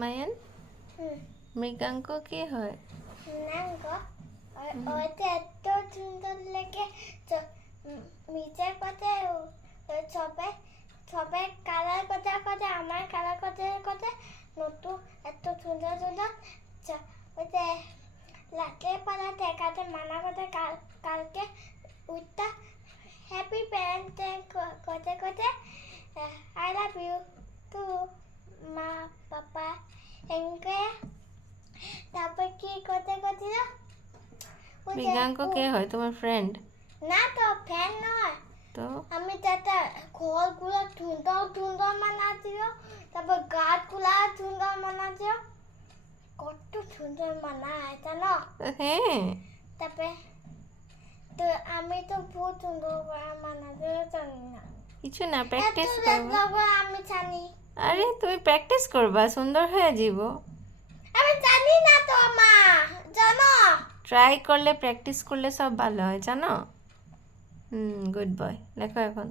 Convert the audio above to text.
Mayan Mriganka কি হয়? মৃগাঙ্ক ওইটা এত সুন্দর লাগে মিচের কথা সবাই কালার কথা আমার কালার কথা নতুন এত সুন্দর সুন্দর ওইটা লাটে পালা দেখাতে মানা কথা কালকে ওইটা হ্যাপি প্যারেন্টস ডে কথা আই লাভ ইউ টু মা পাপা এনকে তারপর কি কথা কথা মৃগাঙ্ক কে হয়? তোমার ফ্রেন্ড? না তো ফ্যান নয় তো আমি তাতে ঘরগুলো সুন্দর বানাচ্ছিল, তারপর গাছগুলা সুন্দর বানাচ্ছিল, কত সুন্দর বানায় জানো? হ্যাঁ, তারপরে তো আমি তো বহুত সুন্দর বানাতে জানি না, কিছু না, প্র্যাকটিস করবা। আমি জানি। আরে তুমি প্র্যাকটিস করবা, সুন্দর হয়ে যাব। আমি জানি না তো মা, জানো? ট্রাই করলে, প্র্যাকটিস করলে সব ভালো হয়, জানো? Good boy. লেখো এখন।